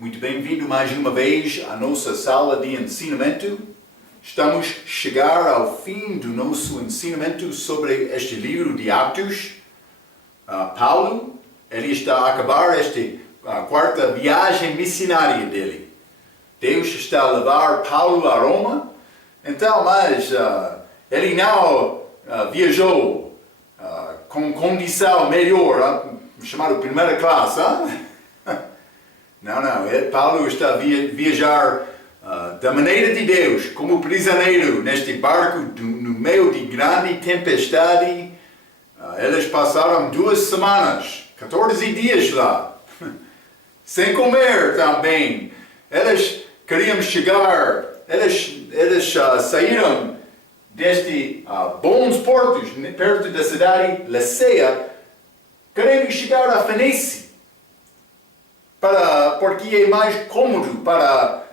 Muito bem-vindo mais uma vez à nossa sala de ensinamento. Estamos a chegar ao fim do nosso ensinamento sobre este livro de Atos. Paulo, ele está a acabar a quarta viagem missionária dele. Deus está a levar Paulo a Roma. Então, mas ele não viajou com condição melhor, chamado primeira classe. Não. Paulo está a viajar da maneira de Deus, como prisioneiro neste barco no meio de grande tempestade. Eles passaram 2 semanas, 14 dias lá, sem comer também. Eles queriam chegar, eles saíram deste bons portos, perto da cidade Lasea, querendo chegar a Fenícia, porque é mais cômodo para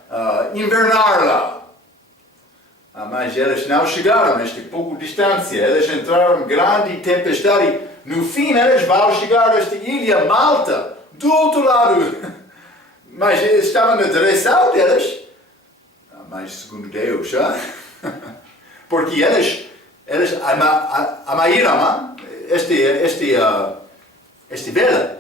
invernar lá. Mas eles não chegaram a esta pouca distância. Eles entraram em grande tempestade. No fim, eles vão chegar a esta ilha Malta, do outro lado. Mas eles estavam na direção deles. Mas segundo Deus, porque eles amaram este vela.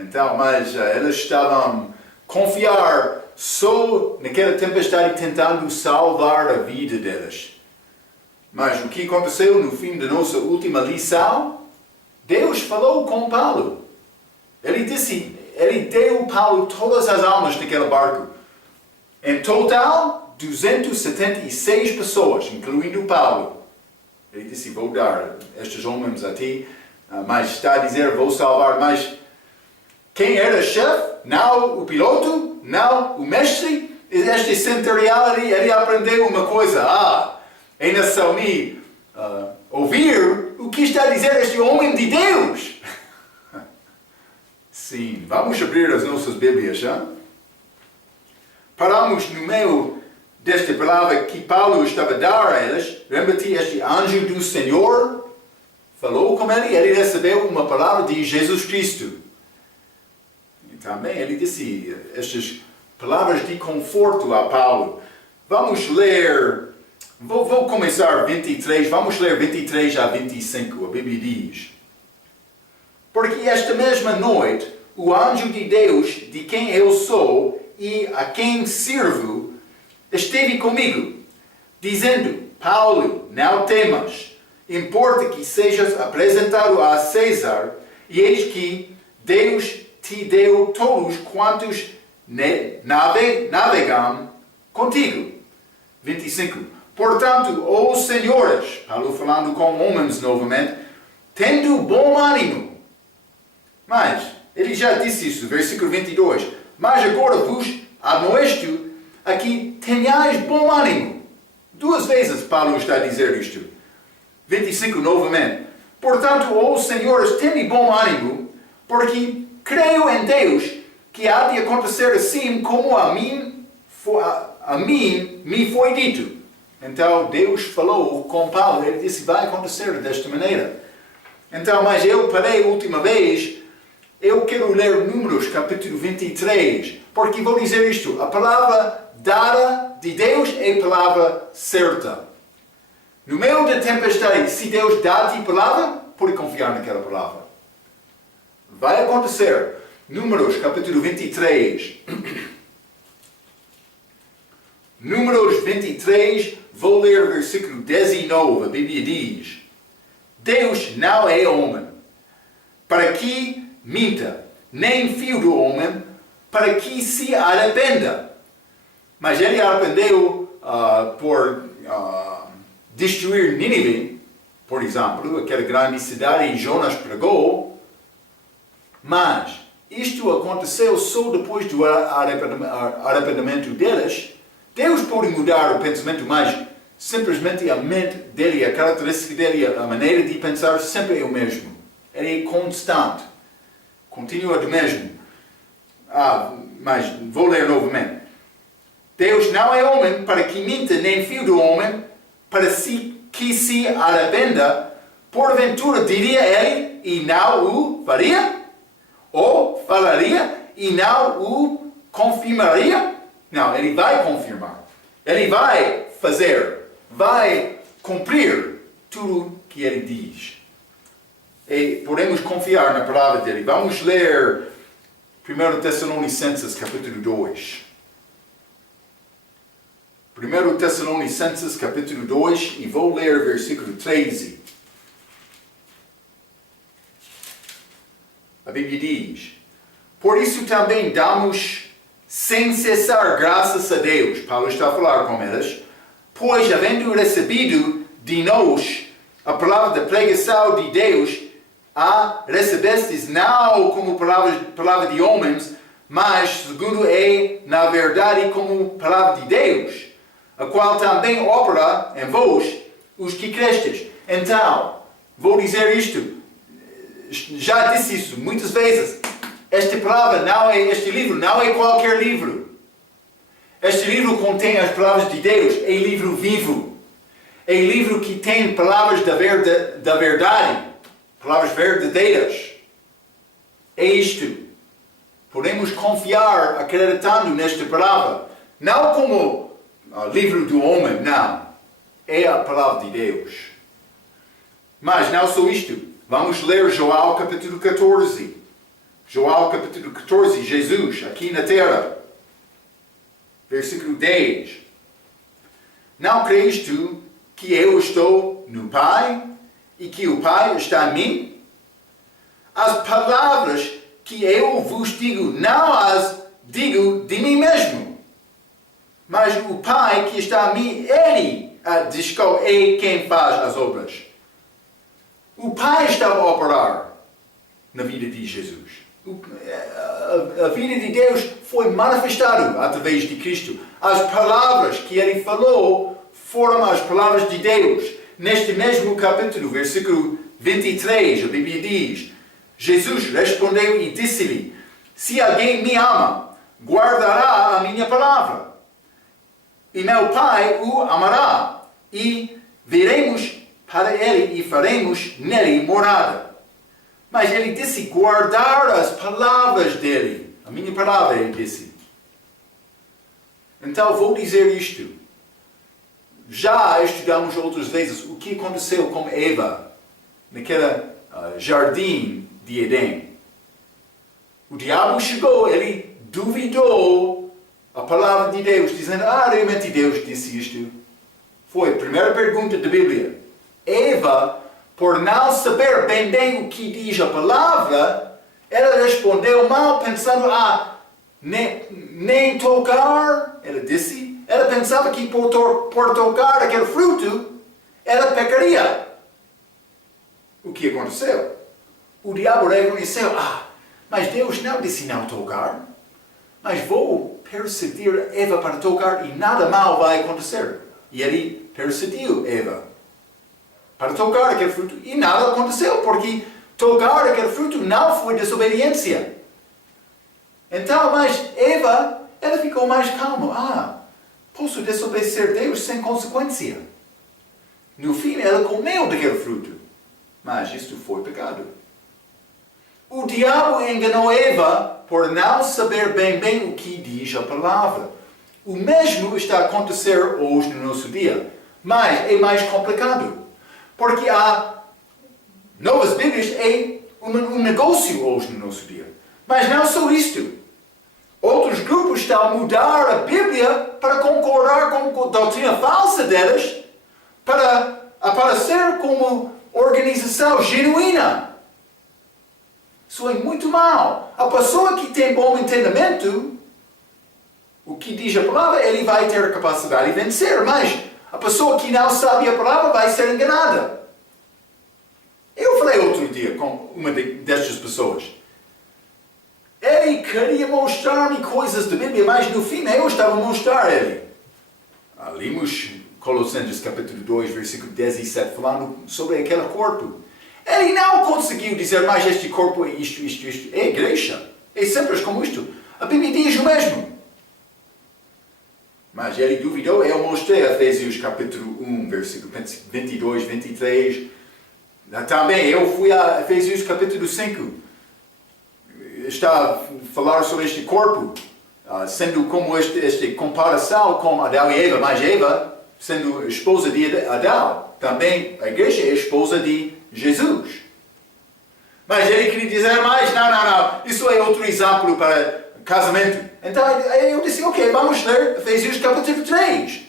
Então, mas eles estavam a confiar só naquela tempestade, tentando salvar a vida deles. Mas o que aconteceu no fim da nossa última lição? Deus falou com Paulo. Ele deu Paulo todas as almas naquele barco. Em total, 276 pessoas, incluindo Paulo. Ele disse, vou dar estes homens a ti, mas está a dizer, vou salvar. Mas quem era chefe? Não o piloto? Não o mestre? Este centurião, ele aprendeu uma coisa. É necessário ouvir o que está a dizer este homem de Deus. Sim, vamos abrir as nossas Bíblias, já? Paramos no meio desta palavra que Paulo estava a dar a eles. Lembra-te, este anjo do Senhor falou com ele recebeu uma palavra de Jesus Cristo. E também ele disse estas palavras de conforto a Paulo. Vamos ler, vou começar 23, vamos ler 23 a 25, a Bíblia diz. Porque esta mesma noite, o anjo de Deus, de quem eu sou e a quem sirvo, esteve comigo, dizendo, Paulo, não temas, importa que sejas apresentado a César, e eis que Deus te deu todos quantos navegam contigo. 25. Portanto, ó senhores, Paulo falando com homens novamente, tendo bom ânimo. Mas, ele já disse isso, versículo 22. Mas agora vos admoesto a que tenhais bom ânimo. 2 vezes Paulo está a dizer isto. 25 novamente. Portanto, ó senhores, tende bom ânimo, porque creio em Deus que há de acontecer assim como a mim me foi dito. Então Deus falou com Paulo, ele disse, vai acontecer desta maneira. Então, mas eu parei a última vez, eu quero ler Números, capítulo 23, porque vou dizer isto, a palavra dada de Deus é a palavra certa. No meio da tempestade, se Deus dá-te a palavra, pode confiar naquela palavra. Vai acontecer. Números, capítulo 23. Números 23, vou ler o versículo 19, a Bíblia diz, Deus não é homem, para que minta, nem filho do homem, para que se arrependa. Mas ele arrependeu por destruir Nínive, por exemplo, aquela grande cidade em Jonas pregou, mas isto aconteceu só depois do arrependimento deles. Deus pode mudar o pensamento, mas simplesmente a mente dele, a característica dele, a maneira de pensar sempre é o mesmo. Ele é constante. Continua do mesmo. Mas vou ler novamente. Deus não é homem para que minta, nem filho do homem, para que se arrependa. Porventura diria ele, e não o faria? Ou falaria, e não o confirmaria? Não, ele vai confirmar. Ele vai fazer, vai cumprir tudo que ele diz. E podemos confiar na palavra dele. Vamos ler 1 Tessalonicenses capítulo 2. 1 Tessalonicenses capítulo 2 e vou ler versículo 13. A Bíblia diz: por isso também damos sem cessar graças a Deus. Paulo está a falar com eles. Pois havendo recebido de nós a palavra da pregação de Deus, a recebestes não como palavra de homens, mas segundo é na verdade como palavra de Deus, a qual também opera em vós, os que crestes. Então, vou dizer isto, já disse isso muitas vezes, esta palavra não é, este livro não é qualquer livro. Este livro contém as palavras de Deus, é livro vivo. É livro que tem palavras da verdade, palavras verdadeiras. É isto. Podemos confiar acreditando nesta palavra. Não como livro do homem, não. É a palavra de Deus. Mas não só isto. Vamos ler João capítulo 14. João capítulo 14, Jesus aqui na terra. Versículo 10. Não crês tu que eu estou no Pai e que o Pai está em mim? As palavras que eu vos digo, não as digo de mim mesmo, mas o Pai que está em mim, Ele é quem faz as obras. O Pai está a operar na vida de Jesus. A vida de Deus foi manifestada através de Cristo. As palavras que Ele falou foram as palavras de Deus. Neste mesmo capítulo, versículo 23, a Bíblia diz: Jesus respondeu e disse-lhe: se alguém me ama, guardará a minha palavra. E meu Pai o amará. E viremos para ele e faremos nele morada. Mas ele disse guardar as palavras dele. A minha palavra, ele disse. Então vou dizer isto. Já estudamos outras vezes o que aconteceu com Eva naquele jardim de Edém. O diabo chegou, ele duvidou a palavra de Deus, dizendo: realmente Deus disse isto. Foi a primeira pergunta da Bíblia. Eva, por não saber bem o que diz a palavra, ela respondeu mal, pensando: nem tocar, ela disse. Ela pensava que por tocar aquele fruto, ela pecaria. O que aconteceu? O diabo reconheceu: mas Deus não disse não tocar. Mas vou persuadir Eva para tocar e nada mal vai acontecer. E ele persuadiu Eva para tocar aquele fruto e nada aconteceu, porque tocar aquele fruto não foi desobediência. Então, mas Eva, ela ficou mais calma. Posso desobedecer Deus sem consequência. No fim, ela comeu daquele fruto. Mas isto foi pecado. O diabo enganou Eva por não saber bem o que diz a palavra. O mesmo está a acontecer hoje no nosso dia. Mas é mais complicado. Porque há novas Bíblias, é um negócio hoje no nosso dia. Mas não só isto. Outros grupos estão a mudar a Bíblia para concordar com a doutrina falsa deles, para aparecer como organização genuína. Isso é muito mal. A pessoa que tem bom entendimento, o que diz a palavra, ele vai ter a capacidade de vencer, mas a pessoa que não sabe a palavra vai ser enganada. Eu falei outro dia com uma destas pessoas. Ele queria mostrar-me coisas da Bíblia, mas no fim eu estava a mostrar a ele. Lemos Colossenses capítulo 2, versículo 17, falando sobre aquele corpo. Ele não conseguiu dizer: mas este corpo é isto. É a igreja. É simples como isto. A Bíblia diz o mesmo. Mas ele duvidou. Eu mostrei Efésios capítulo 1, versículo 22, 23. Também eu fui a Efésios capítulo 5. está a falar sobre este corpo, sendo como esta comparação com Adão e Eva, mas Eva sendo esposa de Adão, também a igreja é esposa de Jesus. Mas ele queria dizer mais, não, isso é outro exemplo para casamento. Então eu disse, ok, vamos ler Efésios capítulo 3.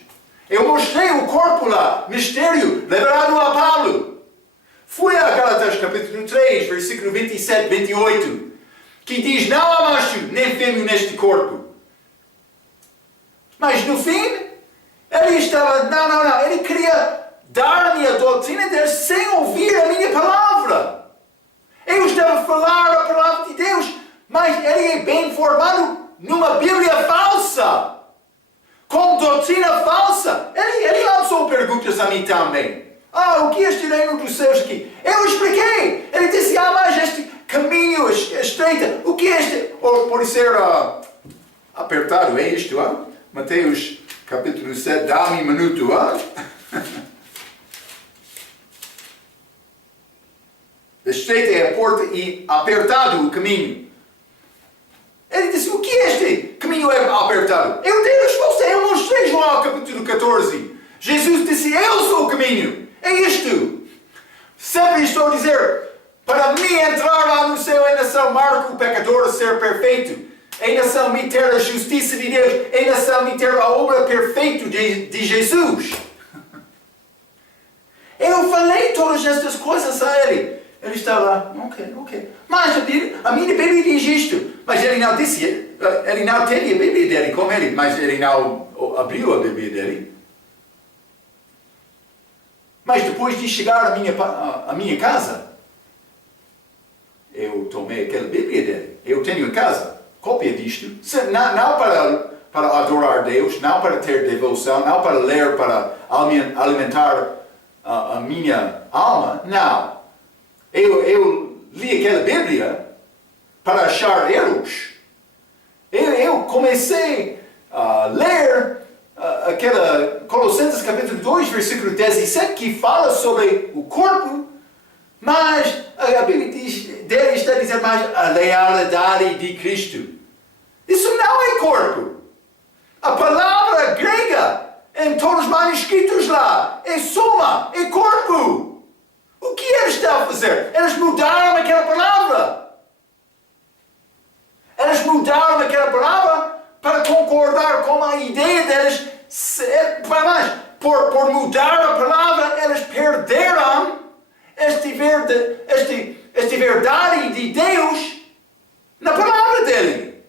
Eu mostrei o corpo lá, mistério, revelado a Paulo. Fui a Gálatas capítulo 3, versículo 27, 28, que diz, não há macho nem fêmea neste corpo. Mas no fim, ele estava, não, ele queria dar-me a doutrina de Deus sem ouvir a minha palavra. Eu estava a falar a palavra de Deus, mas ele é bem formado numa Bíblia falsa, com doutrina falsa. Ele lançou perguntas a mim também. O que é este reino dos céus aqui? Eu expliquei. Ele disse, mas este caminho estreito, o que é este? Ou pode ser apertado, é isto, Mateus capítulo 7, dá-me um minuto, Estreita é a porta e apertado o caminho. Ele disse, o que é este caminho é apertado? Eu dei a resposta, eu mostrei João capítulo 14. Jesus disse, eu sou o caminho. É isto. Sempre estou a dizer, para mim entrar lá no céu é nação marca o pecador a ser perfeito. É nação me ter a justiça de Deus. É nação me ter a obra perfeita de Jesus. Eu falei todas estas coisas a ele. Ele está lá, ok. Mas a minha Bíblia diz isto. Mas ele não disse, ele não teve a Bíblia dele com ele, mas ele não abriu a Bíblia dele. Mas depois de chegar à minha casa, eu tomei aquela Bíblia dele. Eu tenho em casa, cópia disto. Não para adorar Deus, não para ter devoção, não para ler, para alimentar a minha alma, não. Eu li aquela Bíblia para achar erros. Eu comecei a ler aquela Colossenses capítulo 2, versículo 17, que fala sobre o corpo, mas a Bíblia dele está a dizer mais a lealdade de Cristo. Isso não é corpo. A palavra grega em todos os manuscritos lá é soma, é corpo. O que eles estão a fazer? Eles mudaram aquela palavra. Eles mudaram aquela palavra para concordar com a ideia deles. Para mais, por mudar a palavra, eles perderam esta verdade de Deus na palavra dele.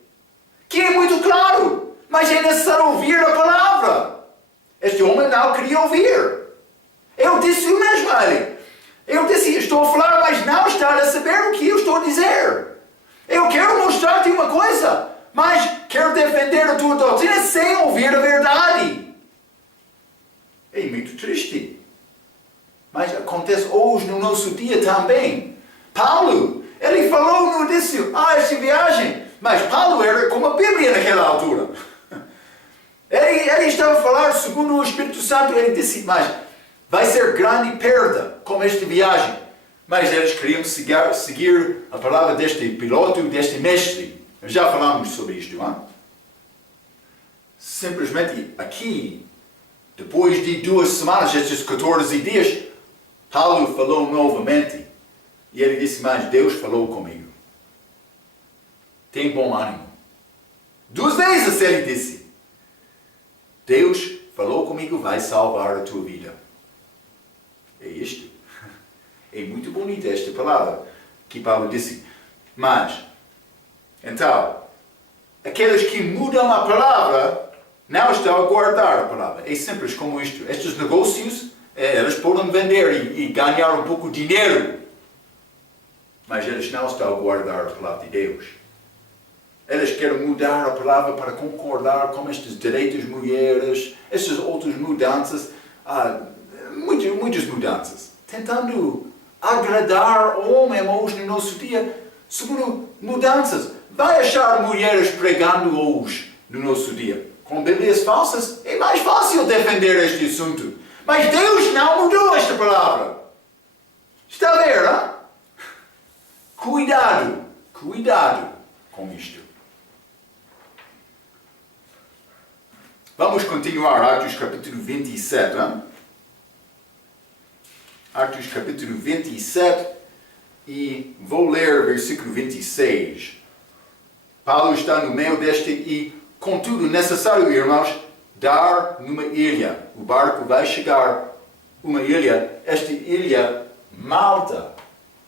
Que é muito claro. Mas é necessário ouvir a palavra. Este homem não queria ouvir. Eu disse o mesmo a ele. Eu disse, estou a falar, mas não está a saber o que eu estou a dizer. Eu quero mostrar-te uma coisa, mas quero defender a tua doutrina sem ouvir a verdade. É muito triste. Mas acontece hoje no nosso dia também. Paulo, ele falou no início, esta viagem. Mas Paulo era como a Bíblia naquela altura. Ele estava a falar segundo o Espírito Santo, ele disse, mas vai ser grande perda com esta viagem. Mas eles queriam seguir a palavra deste piloto, deste mestre. Já falamos sobre isto, não? Simplesmente aqui, depois de 2 semanas, estes 14 dias, Paulo falou novamente. E ele disse, mas Deus falou comigo. Tem bom ânimo. 2 vezes ele disse. Deus falou comigo, vai salvar a tua vida. É isto. É muito bonita esta palavra que Paulo disse. Mas, então, aqueles que mudam a palavra não estão a guardar a palavra. É simples como isto. Estes negócios, eles podem vender e ganhar um pouco de dinheiro. Mas eles não estão a guardar a palavra de Deus. Eles querem mudar a palavra para concordar com estes direitos de mulheres, estas outras mudanças, muitas mudanças. Tentando agradar o homem hoje no nosso dia, segundo mudanças. Vai achar mulheres pregando hoje no nosso dia. Com Bíblias falsas é mais fácil defender este assunto. Mas Deus não mudou esta palavra. Está a ver, não? Cuidado, cuidado com isto. Vamos continuar, Atos capítulo 27. Hein? Atos capítulo 27 e vou ler versículo 26. Paulo está no meio deste e, contudo, necessário, irmãos, dar numa ilha. O barco vai chegar uma ilha, esta ilha Malta.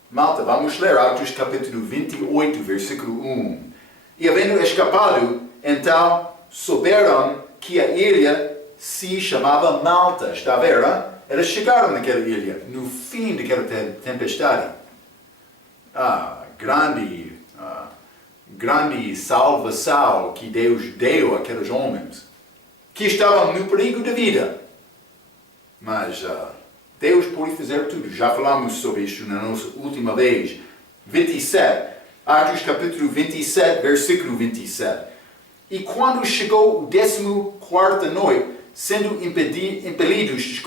Malta, vamos ler Atos capítulo 28, versículo 1. E havendo escapado, então souberam que a ilha se chamava Malta. Está a ver, hein? Eles chegaram naquela ilha, no fim daquela tempestade. Grande salvação que Deus deu àqueles homens, que estavam no perigo da vida. Mas Deus pode fazer tudo. Já falamos sobre isso na nossa última vez. 27. Atos capítulo 27, versículo 27. E quando chegou o 14ª noite, sendo impelidos,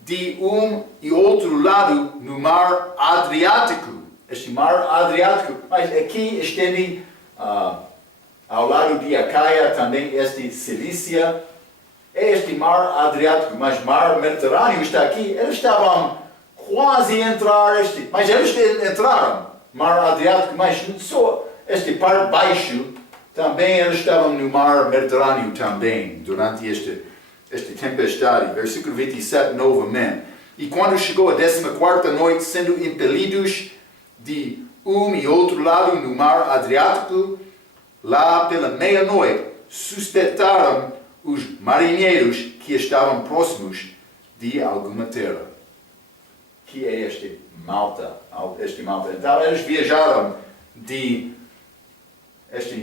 de um e outro lado no mar Adriático. Este mar Adriático, mas aqui estende ao lado de Acaia também este Cilícia. É este mar Adriático, mas mar Mediterrâneo está aqui. Eles estavam quase a entrar mas eles entraram, mar Adriático, mas só este parte baixo. Também eles estavam no mar Mediterrâneo também, durante esta tempestade. Versículo 27 novamente. E quando chegou a 14ª noite, sendo impelidos de um e outro lado no mar Adriático, lá pela meia-noite, suspeitaram os marinheiros que estavam próximos de alguma terra. Que é este Malta. Então eles viajaram de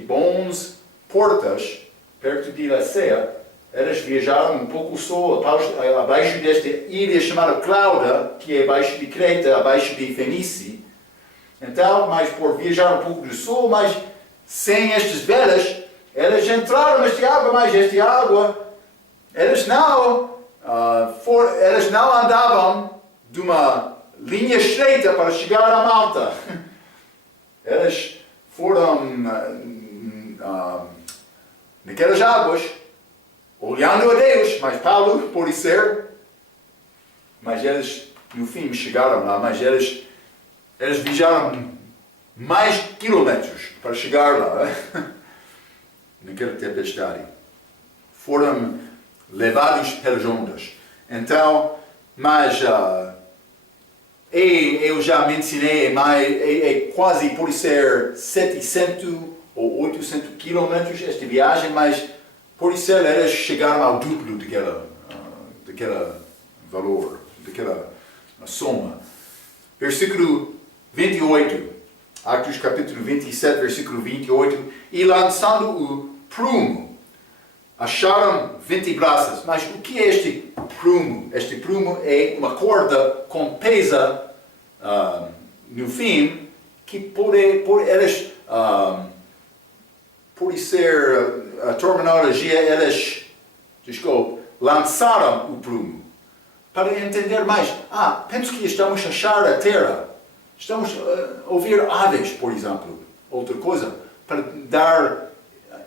bons portas, perto de Laceia. Eles viajaram um pouco só abaixo desta ilha chamada Clauda, que é abaixo de Creta, abaixo de Fenice. Então, mas por viajar um pouco do sul, mas sem estas velas, eles entraram nesta água, mas esta água, eles não andavam de uma linha estreita para chegar a Malta. Eles foram naquelas águas, olhando a Deus, mas Paulo pode ser, mas eles no fim chegaram lá, mas eles viajaram mais quilômetros para chegar lá, naquela tempestade. Foram levados pelas ondas. Então, mas eu já mencionei, quase pode ser 700 ou 800 quilômetros esta viagem, mas pode ser eles chegaram ao duplo daquela valor, daquela soma. Versículo 28, Atos capítulo 27, versículo 28. E lançando o prumo, acharam 20 braças. Mas o que é este prumo? Este prumo é uma corda com pesa no fim, que pode ser a terminologia, eles lançaram o prumo. Para entender mais, penso que estamos a achar a terra. Estamos a ouvir aves, por exemplo. Outra coisa, para dar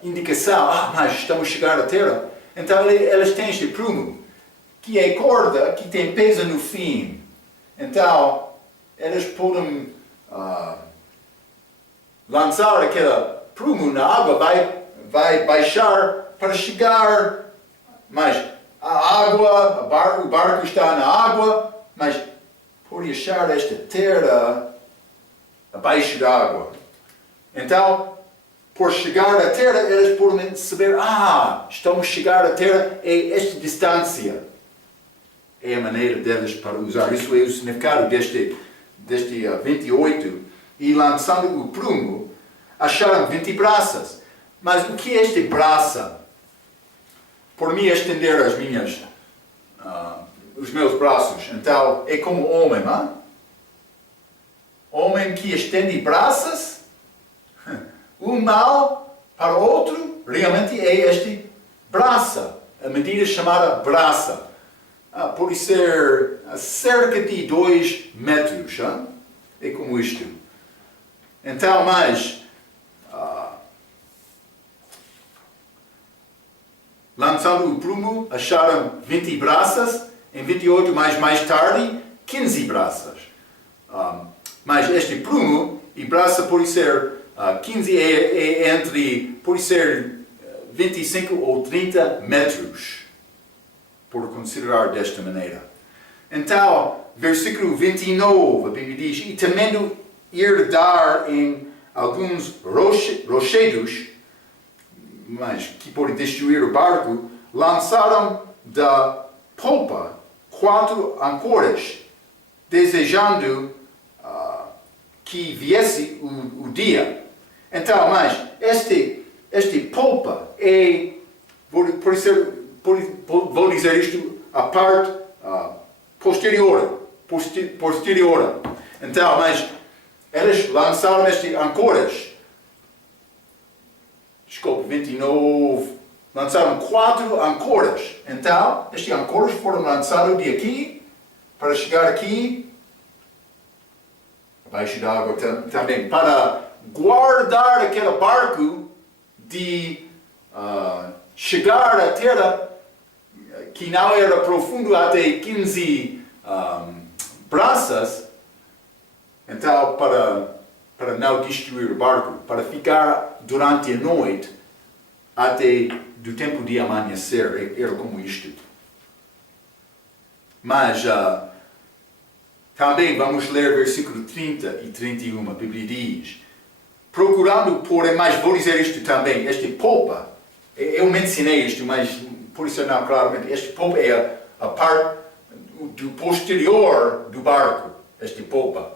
indicação, mas estamos a chegar à terra. Então eles têm este prumo, que é corda que tem peso no fim. Então, eles podem lançar aquele prumo na água, vai baixar para chegar, mas a água, o barco está na água, mas pode achar esta terra abaixo da água. Então, por chegar à terra, eles podem saber, estamos a chegar à terra, é esta distância. É a maneira deles para usar. Isso é o significado deste 28. E lançando o prumo, acharam 20 braças. Mas o que é este braça? Por mim estender os meus braços. Então, é como homem, Homem que estende braças, um mal para o outro, realmente é este braça. A medida chamada braça. Pode ser cerca de 2 metros. É como isto. Então, mas lançando o prumo, acharam 20 braças, em 28, mas mais tarde, 15 braças. Mas este prumo e braça pode ser 15 pode ser 25 ou 30 metros, por considerar desta maneira. Então, versículo 29, a Bíblia diz, e temendo ir dar em alguns rochedos, mas que podem destruir o barco, lançaram da polpa 4 âncoras, desejando que viesse o dia. Então, mas este polpa vou dizer isto, a parte posterior. Então, mas eles lançaram estas âncoras. Desculpe, 29. Lançaram 4 âncoras. Então, estas âncoras foram lançadas de aqui para chegar aqui, abaixo da água também, para guardar aquele barco de chegar à terra que não era profundo até 15 braças. Então, para não destruir o barco, para ficar durante a noite até do tempo de amanhecer, era como isto. Mas também vamos ler versículo 30 e 31, a Bíblia diz, procurando, porém, mas vou dizer isto também, este polpa, eu mencionei isto, mas por isso não claramente, este polpa é a parte do posterior do barco, este polpa.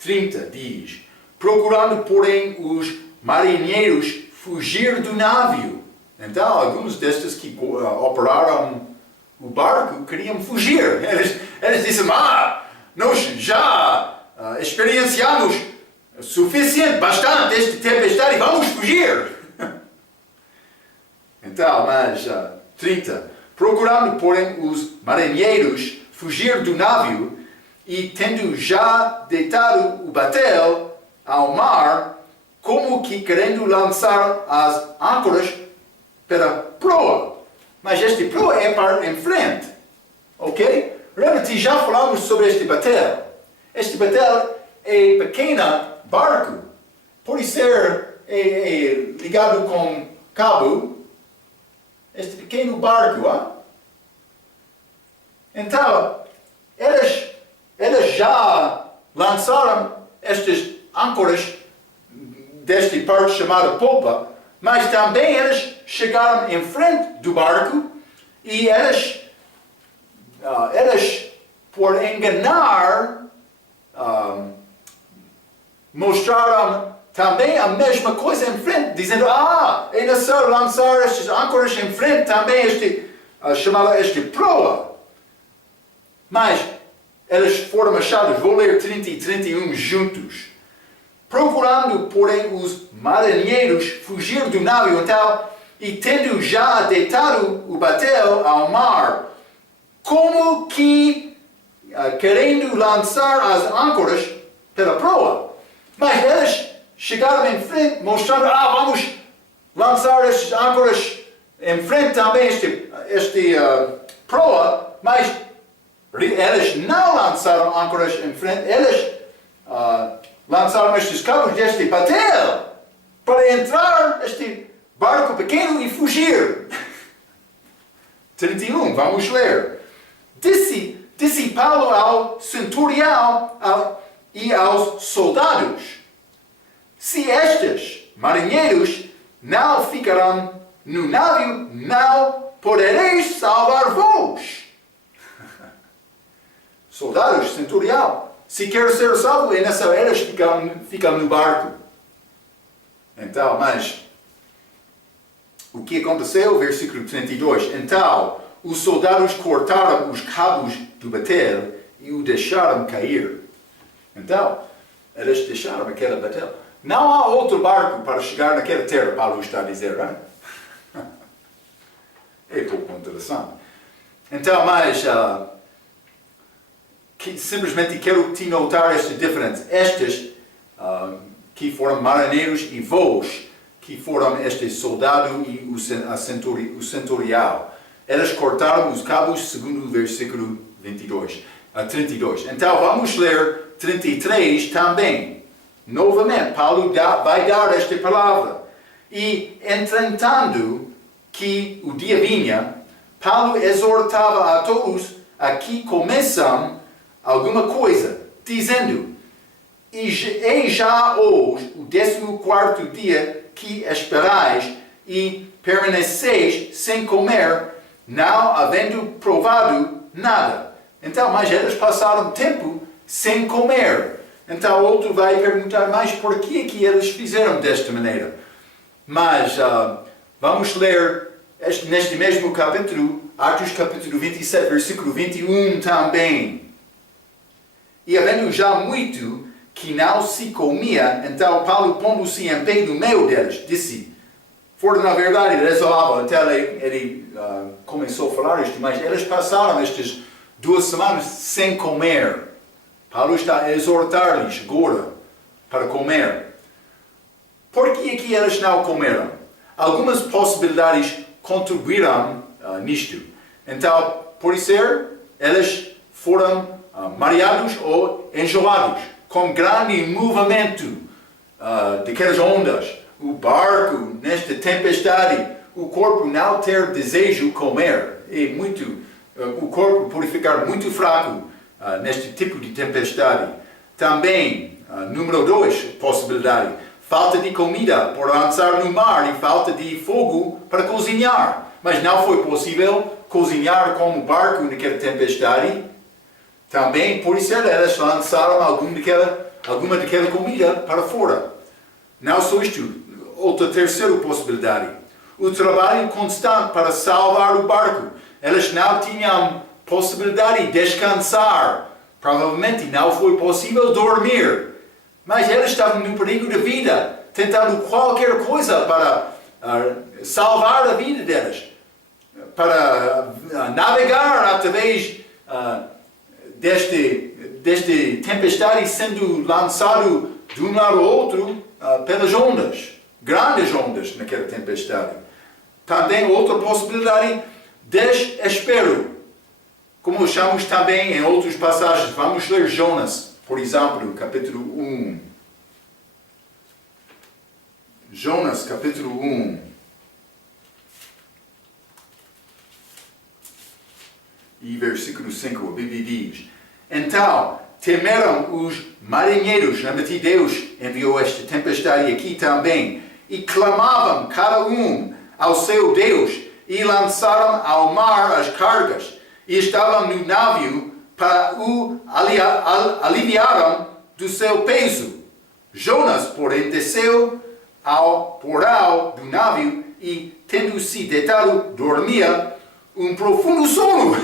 30 diz, procurando, porém, os marinheiros fugir do navio. Então, alguns destes que operaram o barco queriam fugir. Eles disseram, nós já experienciamos suficiente, bastante esta tempestade, vamos fugir. Então, mas 30, procurando, porém, os marinheiros fugir do navio, e tendo já deitado o batel ao mar, como que querendo lançar as âncoras para proa. Mas este proa é para em frente. Ok? Lembra-te, já falamos sobre este batel. Este batel é pequeno barco. Pode ser ligado com cabo. Este pequeno barco. Então, eles já lançaram estas âncoras desta parte chamada polpa, mas também eles chegaram em frente do barco e eles por enganar, mostraram também a mesma coisa em frente, dizendo, é necessário lançar estas âncoras em frente também, chamada proa. Mas eles foram achados, vou ler 30 e 31 juntos. Procurando, porém, os marinheiros fugir do navio, então, e tendo já deitado o batel ao mar, como que querendo lançar as âncoras pela proa. Mas eles chegaram em frente, mostrando, vamos lançar estas âncoras em frente também, este proa, mas eles não lançaram âncoras em frente, eles lançaram estes cabos deste batel para entrar este barco pequeno e fugir. 31, vamos ler. Disse Paulo ao centurião e aos soldados, se estes marinheiros não ficarão no navio, não podereis salvar-vos. Soldados, centurião, se quer ser salvo, é necessário eles ficam no barco. Então, mas o que aconteceu? Versículo 32. Então, os soldados cortaram os cabos do batel e o deixaram cair. Então, eles deixaram aquele batel. Não há outro barco para chegar naquela terra, Paulo está a dizer, não é? É pouco interessante. Então, mas simplesmente quero te notar esta diferença. Estes que foram marinheiros e voos que foram este soldado e o centurial. Eles cortaram os cabos segundo o versículo 32. Então vamos ler 33 também. Novamente, Paulo vai dar esta palavra. E, entretanto, que o dia vinha, Paulo exortava a todos a que começam alguma coisa, dizendo: e já hoje o 14º dia que esperais e permaneceis sem comer, não havendo provado nada. Então, mas eles passaram tempo sem comer. Então outro vai perguntar, mas por que eles fizeram desta maneira? Mas vamos ler neste mesmo capítulo, Atos capítulo 27, versículo 21 também. E havendo já muito que não se comia, então Paulo, pondo-se em pé no meio deles, disse, na verdade eles falavam, até ele começou a falar isto, mas eles passaram estas 2 semanas sem comer. Paulo está a exortar-lhes agora para comer. Por que eles não comeram? Algumas possibilidades contribuíram nisto. Então, por ser, eles foram mareados ou enjoados, com grande movimento daquelas ondas. O barco, nesta tempestade, o corpo não ter desejo de comer. O corpo pode ficar muito fraco neste tipo de tempestade. Também, número 2, possibilidade. Falta de comida por lançar no mar e falta de fogo para cozinhar. Mas não foi possível cozinhar como barco naquela tempestade. Também, por isso, eles lançaram alguma daquela comida para fora. Não só isto. Outra terceira possibilidade. O trabalho constante para salvar o barco. Eles não tinham possibilidade de descansar. Provavelmente não foi possível dormir. Mas eles estavam no perigo de vida, tentando qualquer coisa para salvar a vida deles. Para navegar através deste tempestade sendo lançado de um lado ao outro pelas ondas. Grandes ondas naquela tempestade. Também outra possibilidade, desespero. Como chamamos também em outras passagens, vamos ler Jonas, por exemplo, capítulo 1. Jonas, capítulo 1. E versículo 5, a Bíblia diz: então, temeram os marinheiros, lembra que Deus enviou esta tempestade aqui também, e clamavam cada um ao seu Deus, e lançaram ao mar as cargas, e estavam no navio para o aliviaram do seu peso. Jonas, porém, desceu ao portal do navio e, tendo-se deitado, dormia um profundo sono.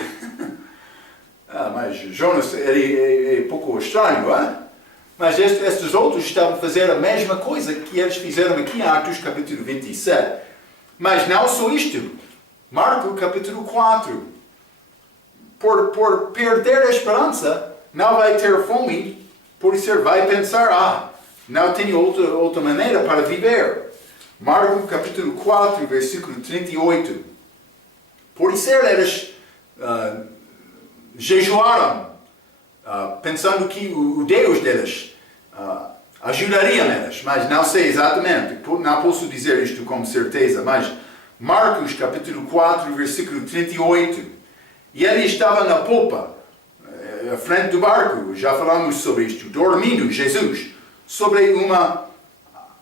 Mas Jonas é pouco estranho, não é? Mas estes outros estavam a fazer a mesma coisa que eles fizeram aqui em Atos capítulo 27. Mas não só isto. Marcos capítulo 4. Por perder a esperança, não vai ter fome, por isso vai pensar, não tem outra maneira para viver. Marcos capítulo 4, versículo 38. Por isso eles jejuaram, pensando que o Deus deles ajudaria eles, mas não sei exatamente, não posso dizer isto com certeza, mas Marcos capítulo 4, versículo 38. E ele estava na popa, à frente do barco, já falamos sobre isto, dormindo, Jesus, sobre uma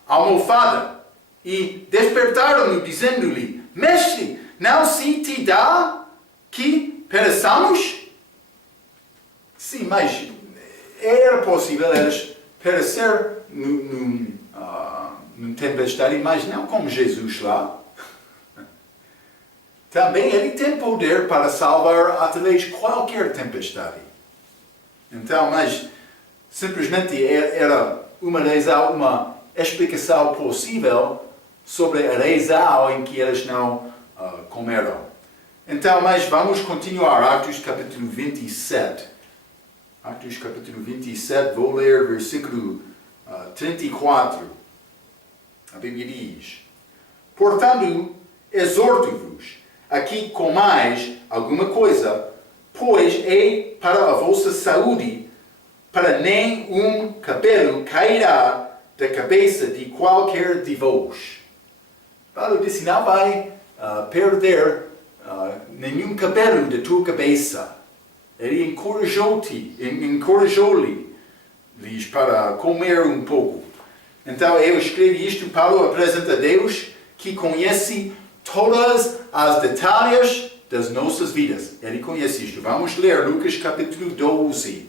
almofada. E despertaram-no, dizendo-lhe: Mestre, não se te dá que pereçamos? Sim, mas era possível eles perecer num tempestade, mas não como Jesus lá. Também ele tem poder para salvar através de qualquer tempestade. Então, mas simplesmente era uma explicação possível sobre a razão em que eles não comeram. Então, mas vamos continuar. Atos capítulo 27. Atos capítulo 27, vou ler versículo 34. A Bíblia diz: Portanto, exorto-vos, aqui com mais alguma coisa, pois é para a vossa saúde, para nem um cabelo cairá da cabeça de qualquer de vós. Paulo disse, não vai perder nenhum cabelo da tua cabeça. Ele encorajou-lhes para comer um pouco. Então eu escrevi isto, Paulo apresenta a Deus que conhece todas as detalhes das nossas vidas. Ele conhece isto. Vamos ler Lucas capítulo 12.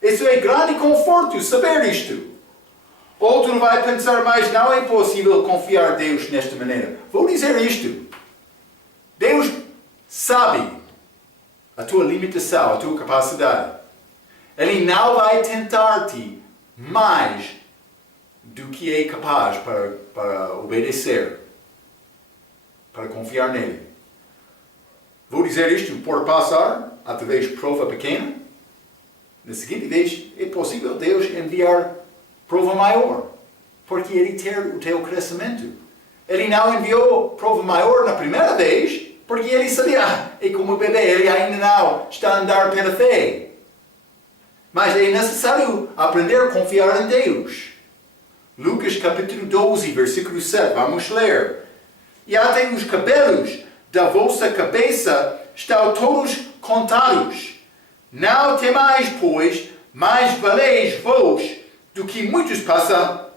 Isso é grande conforto, saber isto. Outro vai pensar, mas não é possível confiar em Deus nesta maneira. Vou dizer isto. Deus sabe a tua limitação, a tua capacidade. Ele não vai tentar-te mais do que é capaz para obedecer, para confiar nele. Vou dizer isto por passar através de prova pequena. Na seguinte vez, é possível Deus enviar prova maior, porque Ele quer o teu crescimento. Ele não enviou prova maior na primeira vez, porque Ele sabia, é como o bebê, ele ainda não está a andar pela fé. Mas é necessário aprender a confiar em Deus. Lucas capítulo 12, versículo 7, vamos ler. E até os cabelos da vossa cabeça estão todos contados. Não temais, pois, mais valeis vós do que muitos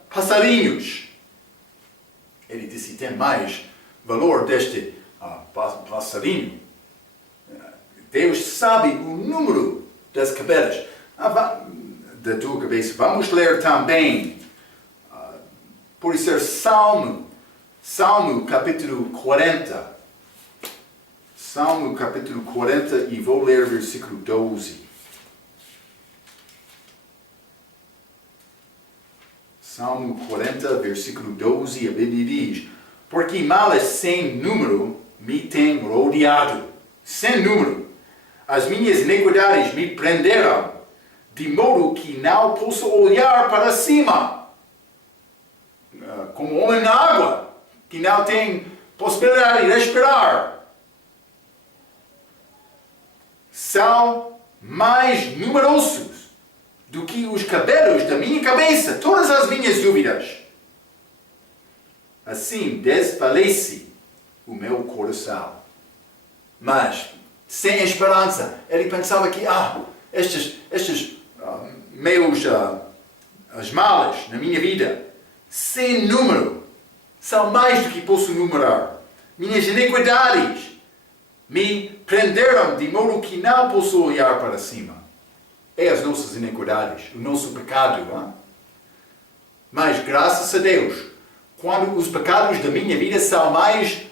passarinhos. Ele disse, tem mais valor deste passarinho. Deus sabe o número das cabelos da tua cabeça. Vamos ler também, por ser Salmo capítulo 40. Salmo capítulo 40 e vou ler versículo 12. Salmo 40, versículo 12, a Bíblia diz: porque males sem número me têm rodeado, sem número. As minhas iniquidades me prenderam, de modo que não posso olhar para cima. Como homem na água, que não tem possibilidade de respirar. São mais numerosos do que os cabelos da minha cabeça, todas as minhas dúvidas. Assim desfalece o meu coração. Mas, sem esperança, ele pensava que, as malas na minha vida, sem número, são mais do que posso numerar. Minhas iniquidades me prenderam de modo que não posso olhar para cima. É as nossas iniquidades, o nosso pecado. Não? Mas graças a Deus, quando os pecados da minha vida são mais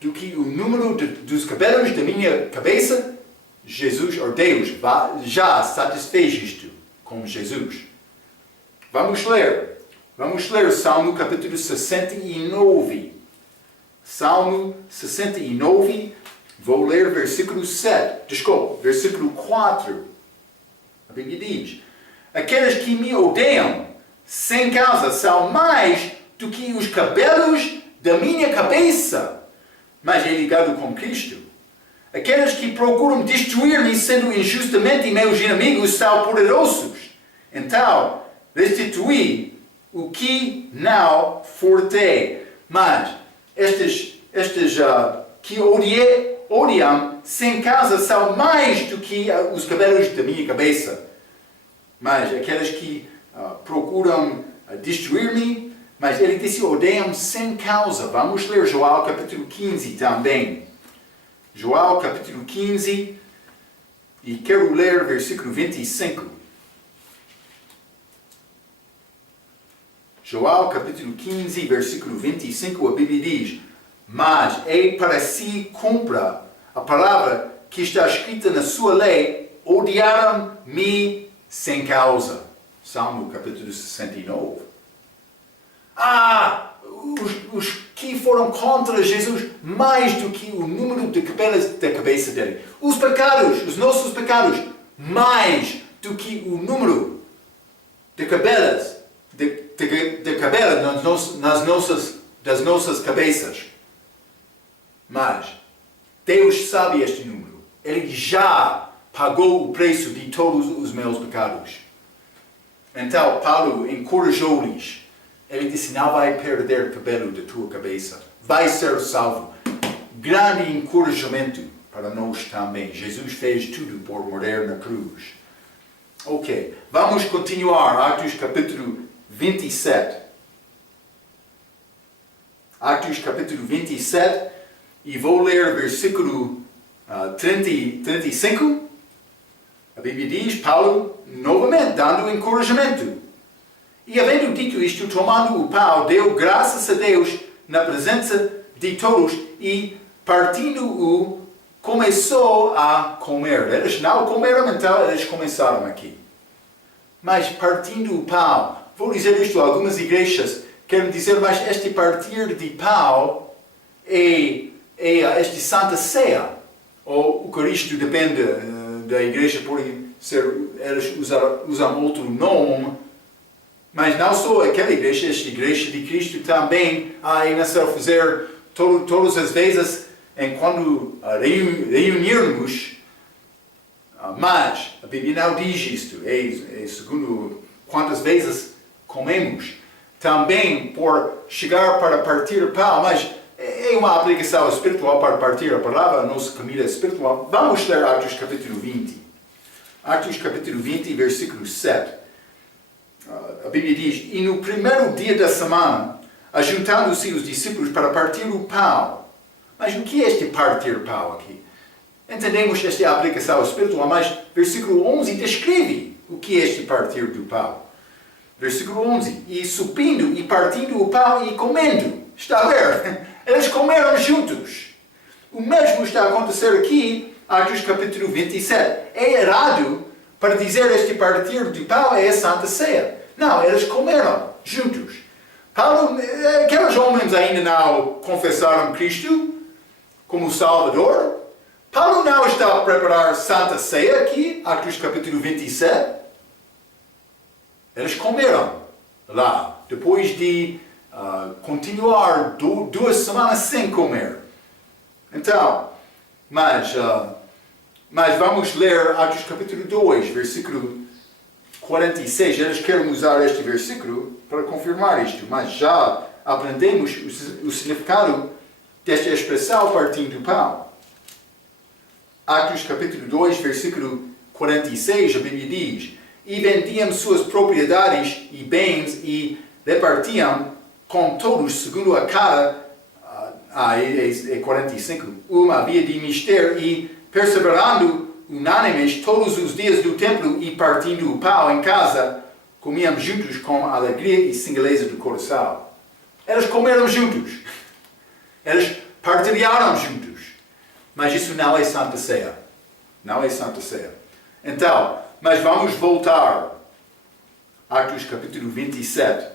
do que o número dos cabelos da minha cabeça, Jesus, ou Deus, já satisfez isto com Jesus. Vamos ler Salmo capítulo 69. Salmo 69, vou ler versículo 4. A Bíblia diz: aqueles que me odeiam sem causa são mais do que os cabelos da minha cabeça. Mas é ligado com Cristo. Aqueles que procuram destruir-me sendo injustamente meus inimigos são poderosos. Então, restituí o que não furtei. Mas estes que odiam sem causa são mais do que os cabelos da minha cabeça. Mas aqueles que procuram destruir-me, mas ele disse odeiam sem causa. Vamos ler João capítulo 15 também. João capítulo 15 e quero ler versículo 25. João capítulo 15, versículo 25, a Bíblia diz: mas é para si cumpra a palavra que está escrita na sua lei, odiaram-me sem causa. Salmo capítulo 69. Os que foram contra Jesus, mais do que o número de cabelos da cabeça dele. Os pecados, os nossos pecados, mais do que o número de cabelos da cabelo das nossas cabeças. Mas Deus sabe este número. Ele já pagou o preço de todos os meus pecados. Então, Paulo encorajou-lhes. Ele disse, não vai perder cabelo da tua cabeça. Vai ser salvo. Grande encorajamento para nós também. Jesus fez tudo por morrer na cruz. Ok, vamos continuar. Atos capítulo 27. Atos capítulo 27. E vou ler versículo 35. A Bíblia diz, Paulo, novamente, dando encorajamento. E havendo dito isto, tomando o pão, deu graças a Deus na presença de todos e, partindo-o, começou a comer. Eles não comeram, então eles começaram aqui. Mas partindo o pão, vou dizer isto, algumas igrejas querem dizer, mas este partir de pão é este Santa Ceia. Ou o Eucarístico depende da igreja, pode ser, eles usam outro nome. Mas não só aquela igreja, esta igreja de Cristo também é necessário fazer todas as vezes enquanto reunirmos. Mas a Bíblia não diz isto, é segundo quantas vezes comemos. Também por chegar para partir o pão, mas é uma aplicação espiritual para partir a palavra, a nossa comida espiritual. Vamos ler Atos capítulo 20. Atos capítulo 20, versículo 7. A Bíblia diz, e no primeiro dia da semana, ajuntando-se os discípulos para partir o pão. Mas o que é este partir o pão aqui? Entendemos esta aplicação espiritual, mas versículo 11 descreve o que é este partir do pão. Versículo 11, e subindo e partindo o pão e comendo. Está a ver? Eles comeram juntos. O mesmo está a acontecer aqui, Atos capítulo 27. É errado para dizer este partir de pão é a Santa Ceia. Não, eles comeram juntos. Paulo, aqueles homens ainda não confessaram Cristo como Salvador. Paulo não está a preparar Santa Ceia aqui, Atos capítulo 27. Eles comeram lá, depois de continuar 2 semanas sem comer. Então, mas vamos ler Atos capítulo 2, versículo 46. Eles querem usar este versículo para confirmar isto, mas já aprendemos o significado desta expressão partindo do pão. Atos capítulo 2, versículo 46, a Bíblia diz, e vendiam suas propriedades e bens e repartiam com todos segundo a cada, é 45, uma havia de mister e perseverando unânimes todos os dias do templo e partindo o pão em casa, comiam juntos com alegria e singeleza do coração. Eles comeram juntos. Eles partilharam juntos. Mas isso não é Santa Ceia. Não é Santa Ceia. Então, mas vamos voltar. Atos capítulo 27.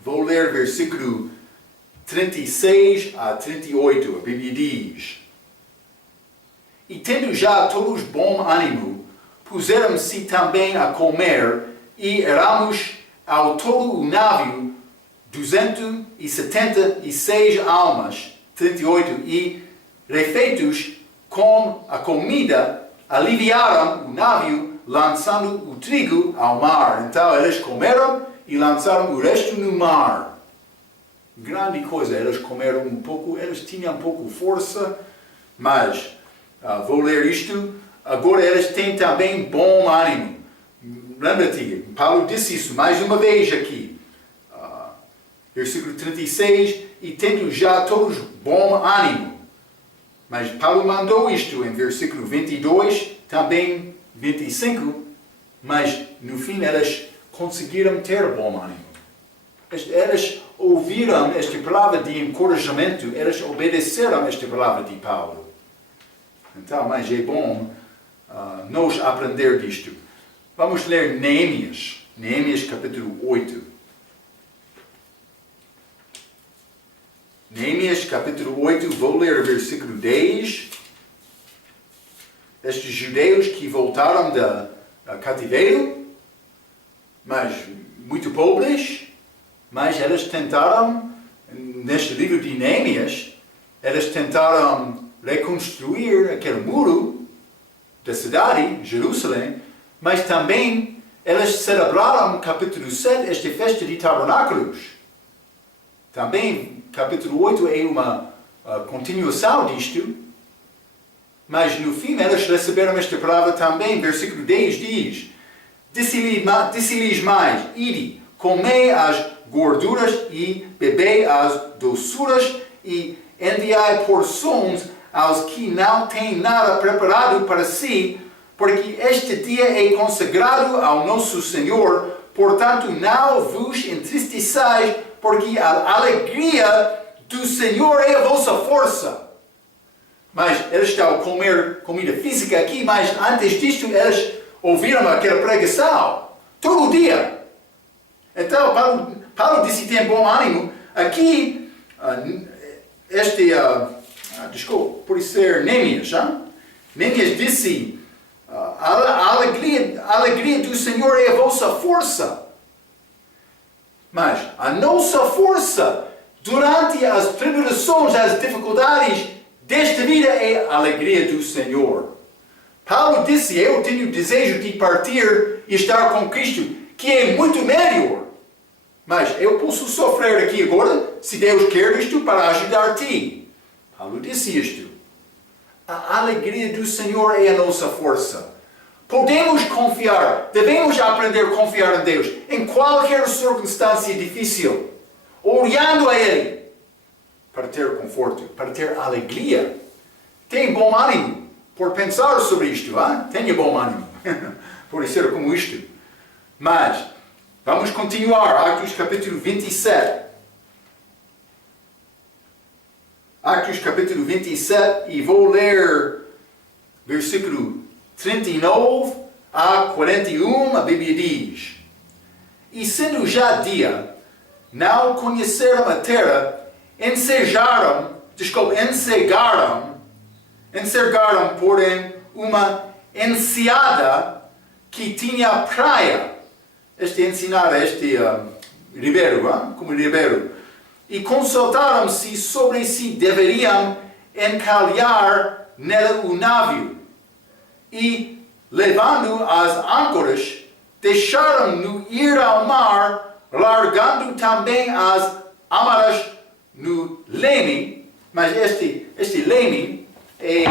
Vou ler versículo 36 a 38. A Bíblia diz, e tendo já todos bom ânimo, puseram-se também a comer, e éramos ao todo o navio 276 almas, 38, e refeitos com a comida, aliviaram o navio, lançando o trigo ao mar. Então eles comeram e lançaram o resto no mar. Grande coisa, eles comeram um pouco, eles tinham um pouco de força, mas vou ler isto. Agora eles têm também bom ânimo. Lembra-te, Paulo disse isso mais uma vez aqui. Versículo 36, e tendo já todos bom ânimo. Mas Paulo mandou isto em versículo 22, também 25, mas no fim eles conseguiram ter bom ânimo. Eles ouviram esta palavra de encorajamento, eles obedeceram esta palavra de Paulo. Então, mas é bom nós aprender disto. Vamos ler Neemias, Neemias capítulo 8. Neemias capítulo 8, vou ler o versículo 10. Estes judeus que voltaram do cativeiro, mas muito pobres, mas eles tentaram, neste livro de Neemias, eles tentaram reconstruir aquele muro da cidade, Jerusalém, mas também eles celebraram, capítulo 7, esta festa de tabernáculos. Também, capítulo 8 é uma continuação disto, mas no fim eles receberam esta palavra também, versículo 10 diz: Disse-lhes mais, ide, comei as gorduras e bebei as doçuras e enviai porções aos que não têm nada preparado para si, porque este dia é consagrado ao nosso Senhor, portanto não vos entristeçais, porque a alegria do Senhor é a vossa força. Mas eles estão a comer comida física aqui, mas antes disto eles ouviram aquela pregação, todo dia. Então Paulo disse tem bom ânimo. Aqui, desculpa, por ser Neemias, Neemias disse, a alegria do Senhor é a vossa força. Mas a nossa força, durante as tribulações, as dificuldades desta vida, é a alegria do Senhor. Paulo disse, eu tenho desejo de partir e estar com Cristo, que é muito melhor. Mas eu posso sofrer aqui agora, se Deus quer isto para ajudar-te. Paulo disse isto. A alegria do Senhor é a nossa força. Podemos confiar, devemos aprender a confiar em Deus, em qualquer circunstância difícil, olhando a Ele, para ter conforto, para ter alegria. Tem bom ânimo por pensar sobre isto, tenha bom ânimo, por ser como isto. Mas, vamos continuar, Atos capítulo 27. Atos capítulo 27, e vou ler versículo 39 a 41, a Bíblia diz: E sendo já dia, não conheceram a terra, encerraram, porém, uma enseada que tinha praia. Esta ensenada, ribeiro, como ribeiro. E consultaram-se sobre se deveriam encalhar nela o navio. E, levando as âncoras, deixaram-no ir ao mar, largando também as amarras no leme. Mas este leme é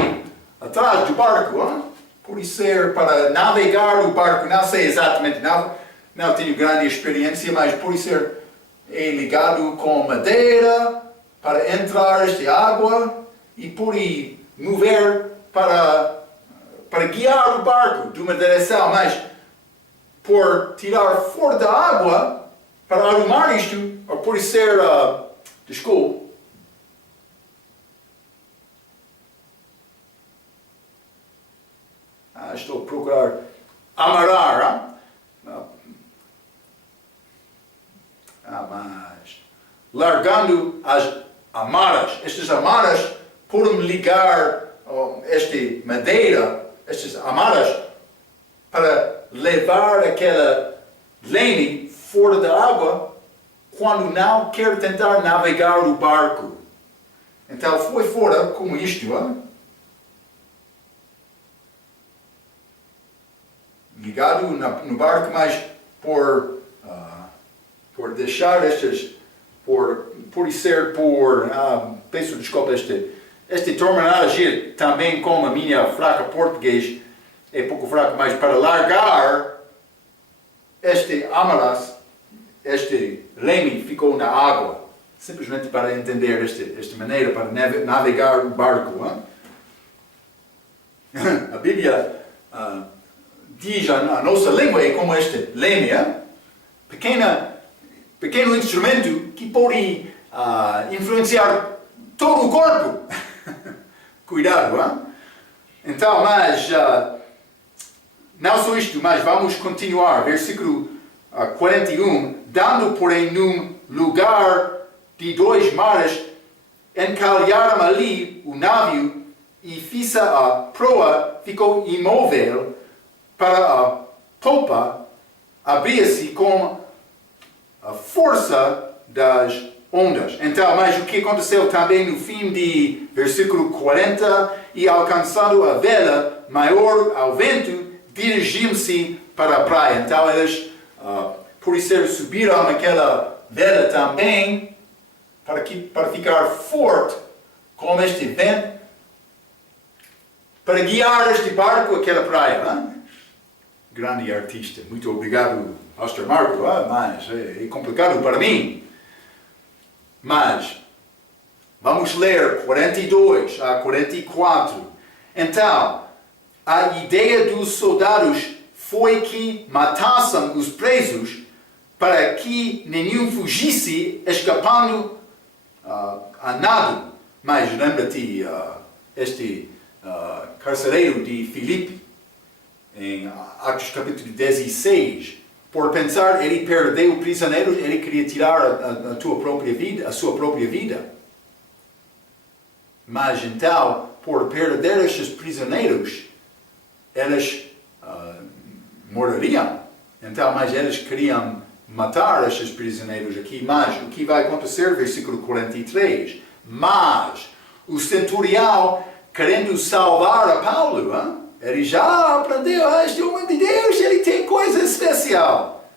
atrás do barco, por isso ser para navegar o barco. Não sei exatamente, não tenho grande experiência, mas por isso ser é ligado com madeira para entrar esta água e por aí mover para guiar o barco de uma direção, mas por tirar fora da água para arrumar isto, ou por ser, desculpe, estou a procurar amarrar, mas largando as amarras. Estas amarras podem ligar esta madeira, estas amarras, para levar aquela leme fora da água quando não quer tentar navegar o barco. Então foi fora como isto, ligado no barco, mas por deixar peço desculpa, este terminologia também como a minha fraca português é pouco fraco, mas para largar este amarras, este leme ficou na água, simplesmente para entender esta maneira, para navegar o barco. A Bíblia diz a nossa língua é como este leme, pequeno instrumento que pode influenciar todo o corpo. Cuidado, Então, mas não só isto, mas vamos continuar. Versículo 41. Dando, porém, num lugar de 2 mares, encalharam ali o navio e fixa a proa ficou imóvel para a popa abria-se com a força das ondas. Então, mas o que aconteceu também no fim de versículo 40, e alcançando a vela maior ao vento, dirigiam-se para a praia. Então eles, por isso, subiram naquela vela também, para ficar forte com este vento, para guiar este barco àquela praia. Hein? Grande artista. Muito obrigado, Pastor Marco, mas é complicado para mim. Mas, vamos ler 42 a 44. Então, a ideia dos soldados foi que matassem os presos para que nenhum fugisse escapando a nado. Mas lembra-te, este carcereiro de Filipe, em Atos capítulo 16, por pensar ele perdeu prisioneiros, ele queria tirar a sua própria vida. Mas então, por perder estes prisioneiros, eles morreriam. Então, mas eles queriam matar estes prisioneiros aqui. Mas o que vai acontecer? Versículo 43. Mas o centurião, querendo salvar a Paulo, ele já aprendeu, este homem de Deus, ele tem coisa especial.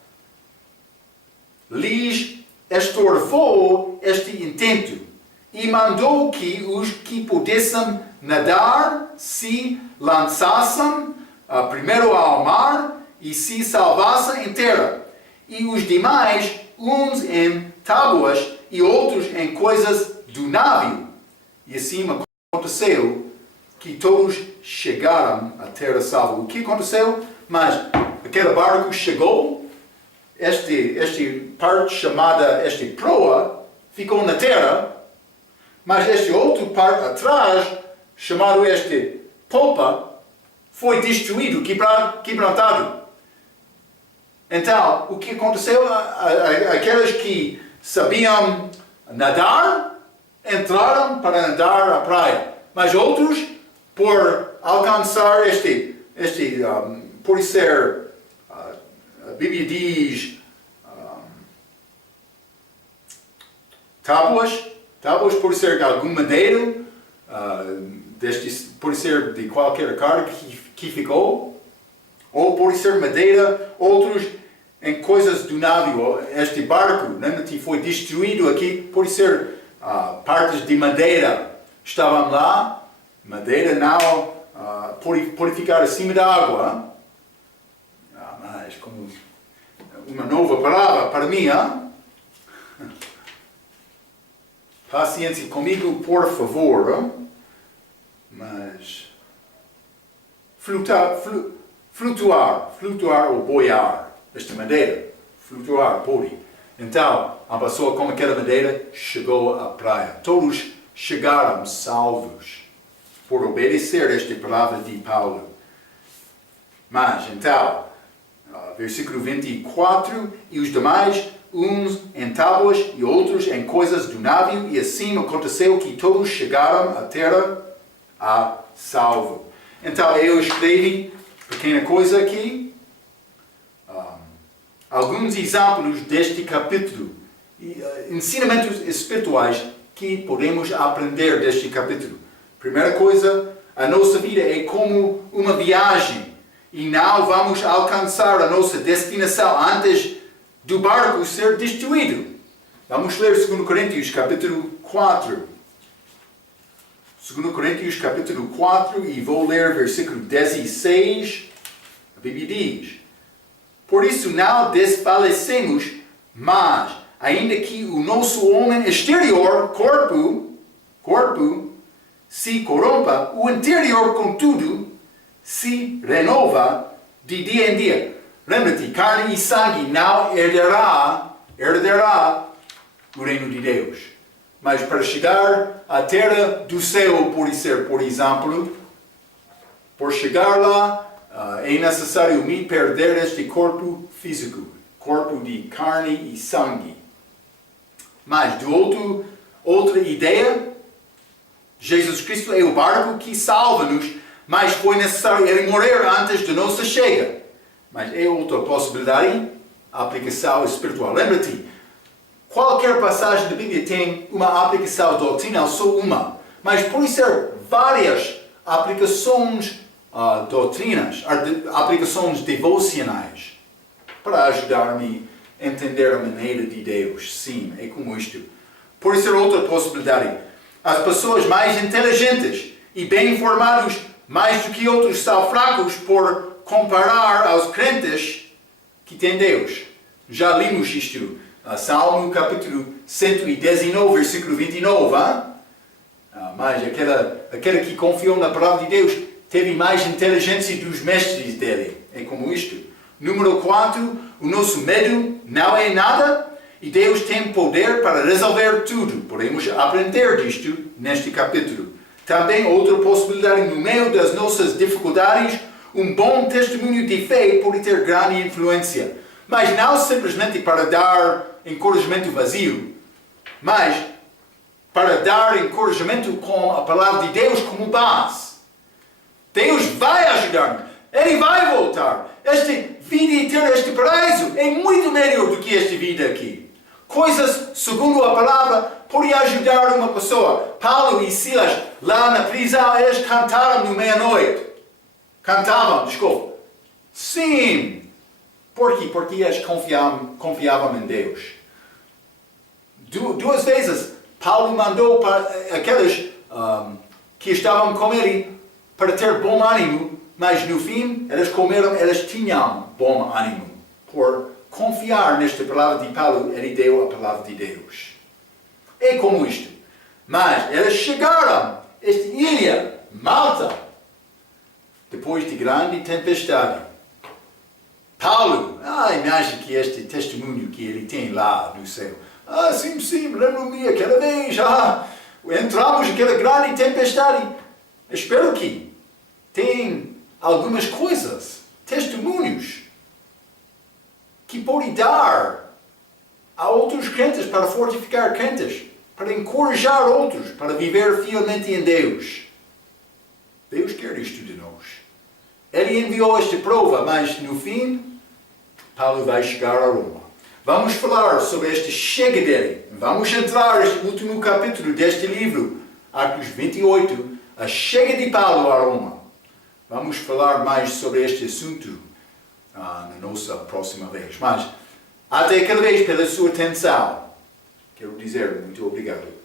Lhes estorvou este intento e mandou que os que pudessem nadar se lançassem primeiro ao mar e se salvassem em terra. E os demais, uns em tábuas e outros em coisas do navio. E assim aconteceu que todos chegaram à terra salva. O que aconteceu? Mas aquele barco chegou, este parte chamada proa, ficou na terra, mas este outro parte atrás, chamado popa, foi destruído, quebrantado. Então, o que aconteceu? Aqueles que sabiam nadar, entraram para nadar à praia. Mas outros, por alcançar por ser, a Bíblia diz, tábuas por ser de algum madeira, por ser de qualquer carga que ficou, ou por ser madeira, outros em coisas do navio. Este barco, lembra-te, foi destruído aqui por ser partes de madeira. Estavam lá, madeira não purificar acima da água. Mas como uma nova palavra para mim, paciência comigo, por favor. Mas flutuar ou boiar, esta madeira, flutuar, pode. Então, a pessoa com aquela madeira chegou à praia. Todos chegaram salvos por obedecer esta palavra de Paulo. Mas, então, versículo 24, e os demais, uns em tábuas e outros em coisas do navio, e assim aconteceu que todos chegaram à terra a salvo. Então, eu escrevi pequena coisa aqui, alguns exemplos deste capítulo, ensinamentos espirituais que podemos aprender deste capítulo. Primeira coisa, a nossa vida é como uma viagem e não vamos alcançar a nossa destinação antes do barco ser destruído. Vamos ler 2 Coríntios capítulo 4. 2 Coríntios capítulo 4 e vou ler versículo 16. A Bíblia diz: por isso não desfalecemos, mas ainda que o nosso homem exterior, corpo, se corrompa, o interior, contudo, se renova de dia em dia. Lembra-te, carne e sangue não herdará o reino de Deus. Mas para chegar à terra do céu, por exemplo, por chegar lá, é necessário me perder este corpo físico, corpo de carne e sangue. Mas, outra ideia, Jesus Cristo é o barco que salva-nos, mas foi necessário ele morrer antes de nossa chega. Mas é outra possibilidade, a aplicação espiritual. Lembra-te, qualquer passagem da Bíblia tem uma aplicação doutrinal, só uma. Mas pode ser várias aplicações doutrinas, aplicações devocionais, para ajudar-me a entender a maneira de Deus. Sim, é como isto. Pode ser outra possibilidade. As pessoas mais inteligentes e bem informados, mais do que outros, são fracos por comparar aos crentes que têm Deus. Já limos isto. Salmo capítulo 119, versículo 29. Mas aquele que confiou na palavra de Deus teve mais inteligência dos mestres dele. É como isto. Número 4, o nosso medo não é nada e Deus tem poder para resolver tudo. Podemos aprender disto neste capítulo. Também outra possibilidade, no meio das nossas dificuldades, um bom testemunho de fé pode ter grande influência. Mas não simplesmente para dar encorajamento vazio, mas para dar encorajamento com a palavra de Deus como base. Deus vai ajudar-me. Ele vai voltar. Esta vida eterna, este paraíso, é muito melhor do que esta vida aqui. Coisas, segundo a palavra, podem ajudar uma pessoa. Paulo e Silas, lá na prisão, eles cantaram no meia-noite. Cantavam, desculpa. Sim. Por quê? Porque eles confiavam em Deus. Duas vezes, Paulo mandou para aqueles que estavam com ele para ter bom ânimo, mas no fim, eles tinham bom ânimo. Por confiar nesta palavra de Paulo, ele deu a palavra de Deus. É como isto. Mas eles chegaram a esta ilha, Malta, depois de grande tempestade. Paulo, imagine que este testemunho que ele tem lá no céu. Sim, lembro-me aquela vez, entramos naquela grande tempestade. Espero que tem algumas coisas, testemunhos, que podem dar a outros crentes para fortificar crentes, para encorajar outros, para viver fielmente em Deus. Deus quer isto de nós. Ele enviou esta prova, mas no fim, Paulo vai chegar a Roma. Vamos falar sobre este chega dele. Vamos entrar neste último capítulo deste livro, Atos 28, a chega de Paulo a Roma. Vamos falar mais sobre este assunto na nossa próxima vez. Mas, até aquela vez, pela sua atenção, quero dizer muito obrigado.